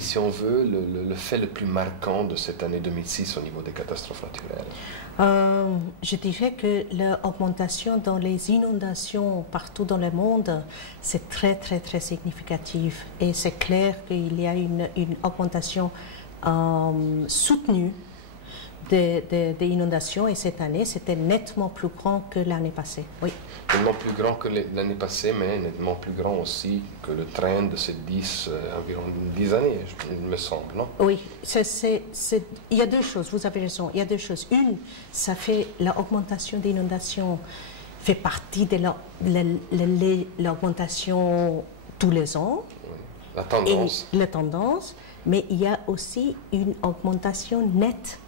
si on veut, le fait le plus marquant de cette année 2006 au niveau des catastrophes naturelles? Je dirais que l'augmentation dans les inondations partout dans le monde, c'est très, très, très significatif. Et c'est clair qu'il y a une augmentation soutenue des inondations. Et cette année, c'était nettement plus grand que l'année passée. Oui. Nettement plus grand que l'année passée, mais nettement plus grand aussi que le trend de ces environ 10 années, il me semble, non? Oui, il y a deux choses, vous avez raison, il y a deux choses. Une, ça fait l'augmentation des inondations fait partie de l'augmentation tous les ans. Oui. La tendance. Et la tendance, mais il y a aussi une augmentation nette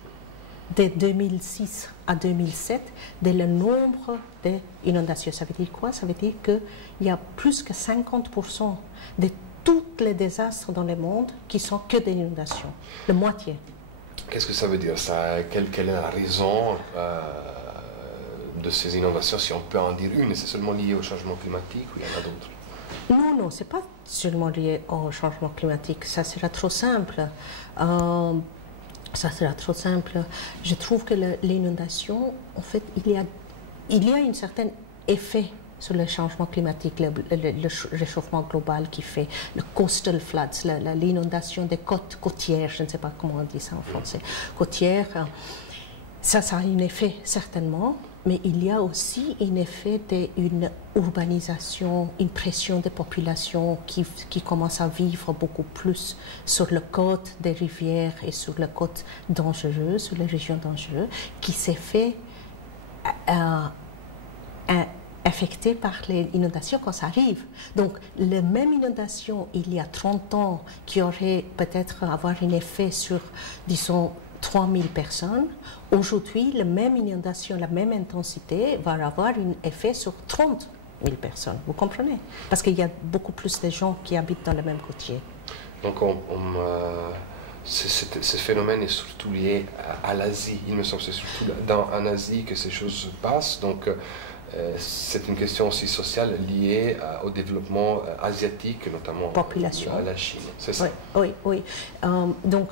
de 2006 à 2007 de le nombre d'inondations. Ça veut dire quoi? Ça veut dire qu'il y a plus que 50% de tous les désastres dans le monde qui sont que des inondations, la moitié. Qu'est-ce que ça veut dire ça? Quelle est la raison de ces inondations, si on peut en dire une? C'est seulement lié au changement climatique ou il y en a d'autres? Non, ce n'est pas seulement lié au changement climatique, ça sera trop simple. Ça sera trop simple. Je trouve que l'inondation, en fait, il y a un certain effet sur le changement climatique, le réchauffement global qui fait, le coastal floods, l'inondation des côtes côtières, je ne sais pas comment on dit ça en français, côtières, ça a un effet certainement, mais il y a aussi un effet d'une urbanisation, une pression des populations qui commence à vivre beaucoup plus sur les côtes des rivières et sur les côtes dangereuses, sur les régions dangereuses, qui s'est fait affecté par les inondations quand ça arrive. Donc, la même inondation il y a 30 ans qui aurait peut-être avoir un effet sur, disons, 3000 personnes, aujourd'hui, la même inondation, la même intensité va avoir un effet sur 30 000 personnes. Vous comprenez? Parce qu'il y a beaucoup plus de gens qui habitent dans le même quartier. Donc, ce phénomène est surtout lié à l'Asie. Il me semble que c'est surtout en Asie que ces choses se passent. Donc, c'est une question aussi sociale liée au développement asiatique, notamment population. À la Chine. C'est ça? Oui. Donc,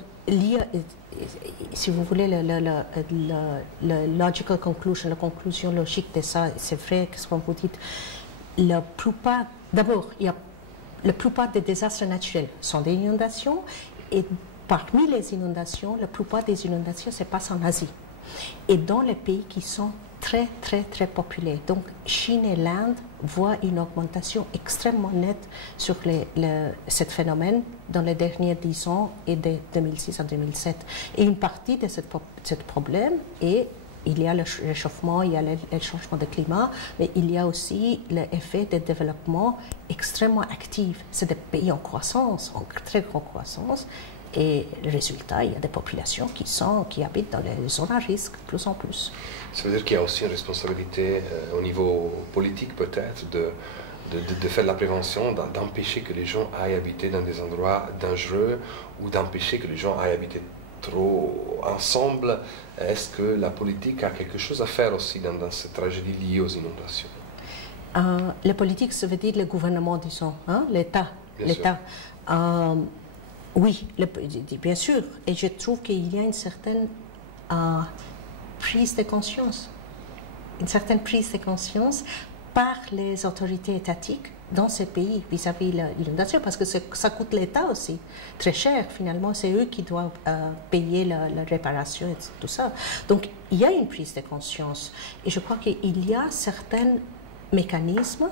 si vous voulez, la logical conclusion, la conclusion logique de ça, c'est vrai que ce que vous dites, d'abord, la plupart des désastres naturels sont des inondations, et parmi les inondations, la plupart des inondations se passent en Asie et dans les pays qui sont très, très, très populaires. Donc, Chine et l'Inde voient une augmentation extrêmement nette sur ce phénomène dans les derniers 10 ans et de 2006 à 2007. Et une partie de ce problème est il y a le réchauffement, il y a le changement de climat, mais il y a aussi l'effet de développement extrêmement actif. C'est des pays en croissance, en très grande croissance, et le résultat, il y a des populations qui habitent dans les zones à risque, plus en plus. Ça veut dire qu'il y a aussi une responsabilité au niveau politique peut-être de faire de la prévention, d'empêcher que les gens aillent habiter dans des endroits dangereux ou d'empêcher que les gens aillent habiter trop ensemble. Est-ce que la politique a quelque chose à faire aussi dans cette tragédie liée aux inondations? La politique, ça veut dire le gouvernement, disons, hein, l'État. Oui, bien sûr. Et je trouve qu'il y a une certaine prise de conscience. Une certaine prise de conscience par les autorités étatiques dans ces pays vis-à-vis de l'inondation, parce que ça coûte l'État aussi très cher. Finalement, c'est eux qui doivent payer la réparation et tout ça. Donc, il y a une prise de conscience. Et je crois qu'il y a certains mécanismes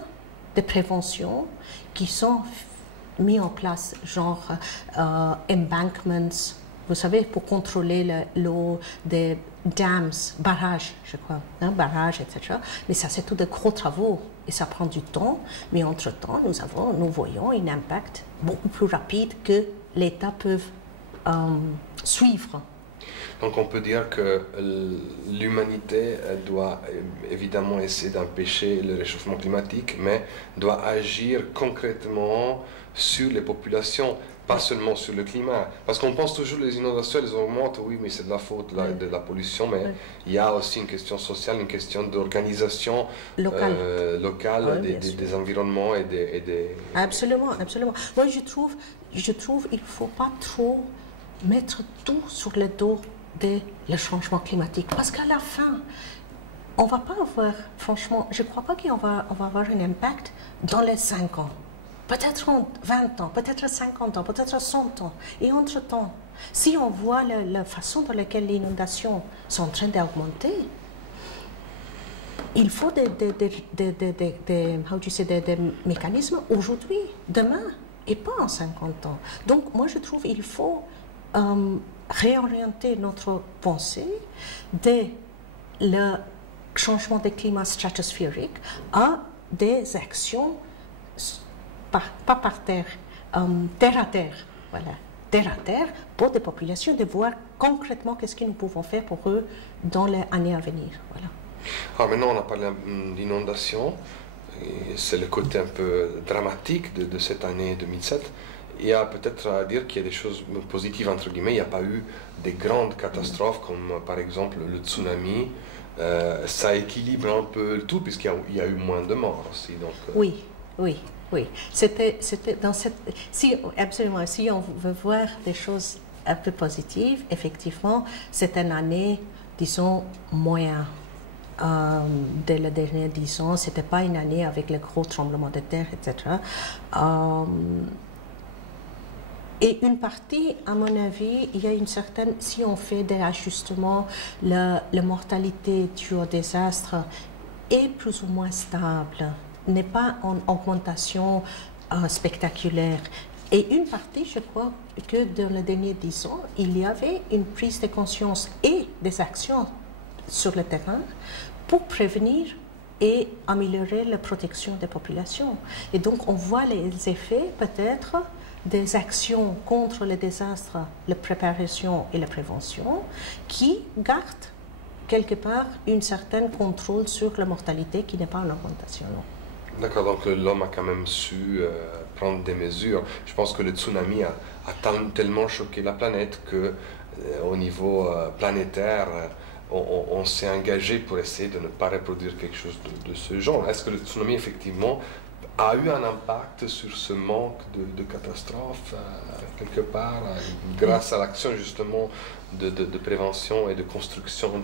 de prévention qui sont mis en place, genre embankments, vous savez, pour contrôler l'eau des dams, barrages, je crois, hein, barrages, etc. Mais ça, c'est tout de gros travaux et ça prend du temps. Mais entre-temps, nous voyons un impact beaucoup plus rapide que l'État peut suivre. Donc on peut dire que l'humanité doit évidemment essayer d'empêcher le réchauffement climatique, mais doit agir concrètement sur les populations. pas seulement sur le climat. Parce qu'on pense toujours les inondations, elles augmentent, oui, mais c'est de la faute de la pollution, mais il y a aussi une question sociale, une question d'organisation locale des environnements et des... Absolument, absolument. Moi, je trouve il ne faut pas trop mettre tout sur le dos le changement climatique. Parce qu'à la fin, on ne va pas avoir, franchement, je ne crois pas qu'on va avoir un impact dans les 5 ans. Peut-être en 20 ans, peut-être 50 ans, peut-être 100 ans. Et entre-temps, si on voit la façon dans laquelle les inondations sont en train d'augmenter, il faut des mécanismes aujourd'hui, demain, et pas en 50 ans. Donc, moi, je trouve qu'il faut réorienter notre pensée de le changement de climat stratosphérique à des actions pas par terre, terre à terre, voilà, terre à terre, pour des populations, de voir concrètement qu'est-ce que nous pouvons faire pour eux dans les années à venir. Voilà. Alors maintenant, on a parlé d'inondation, c'est le côté un peu dramatique de cette année 2007. Il y a peut-être à dire qu'il y a des choses positives, entre guillemets. Il n'y a pas eu des grandes catastrophes comme par exemple le tsunami. Ça équilibre un peu le tout puisqu'il y a eu moins de morts aussi. Donc, Oui. C'était dans cette... absolument, si on veut voir des choses un peu positives, effectivement, c'est une année, disons, moyen. Dès le dernier 10 ans, ce n'était pas une année avec le gros tremblement de terre, etc. Et une partie, à mon avis, il y a une certaine... Si on fait des ajustements, la mortalité due au désastre est plus ou moins stable, n'est pas en augmentation spectaculaire. Et une partie, je crois que dans les derniers 10 ans, il y avait une prise de conscience et des actions sur le terrain pour prévenir et améliorer la protection des populations. Et donc, on voit les effets, peut-être, des actions contre les désastres, la préparation et la prévention, qui gardent quelque part un certain contrôle sur la mortalité qui n'est pas en augmentation. D'accord, donc l'homme a quand même su prendre des mesures. Je pense que le tsunami a tellement choqué la planète que au niveau planétaire, on s'est engagé pour essayer de ne pas reproduire quelque chose de ce genre. Est-ce que le tsunami, effectivement, a eu un impact sur ce manque de catastrophes, quelque part, grâce à l'action, justement, de prévention et de construction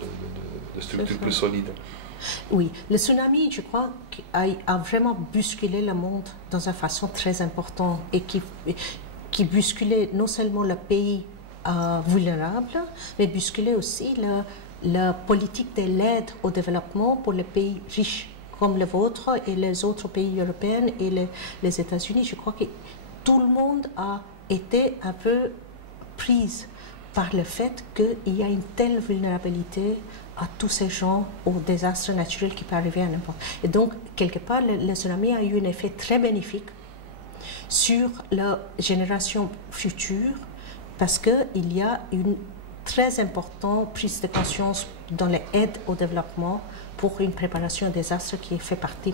de structures plus solides? Oui, le tsunami, je crois, a vraiment bousculé le monde dans une façon très importante et qui bousculait non seulement le pays vulnérable, mais bousculait aussi la politique de l'aide au développement pour les pays riches comme le vôtre et les autres pays européens et les États-Unis. Je crois que tout le monde a été un peu prise par le fait qu'il y a une telle vulnérabilité à tous ces gens aux désastres naturels qui peuvent arriver à n'importe. Et donc, quelque part, le tsunami a eu un effet très bénéfique sur la génération future parce qu'il y a une très importante prise de conscience dans l'aide au développement pour une préparation au désastre qui fait partie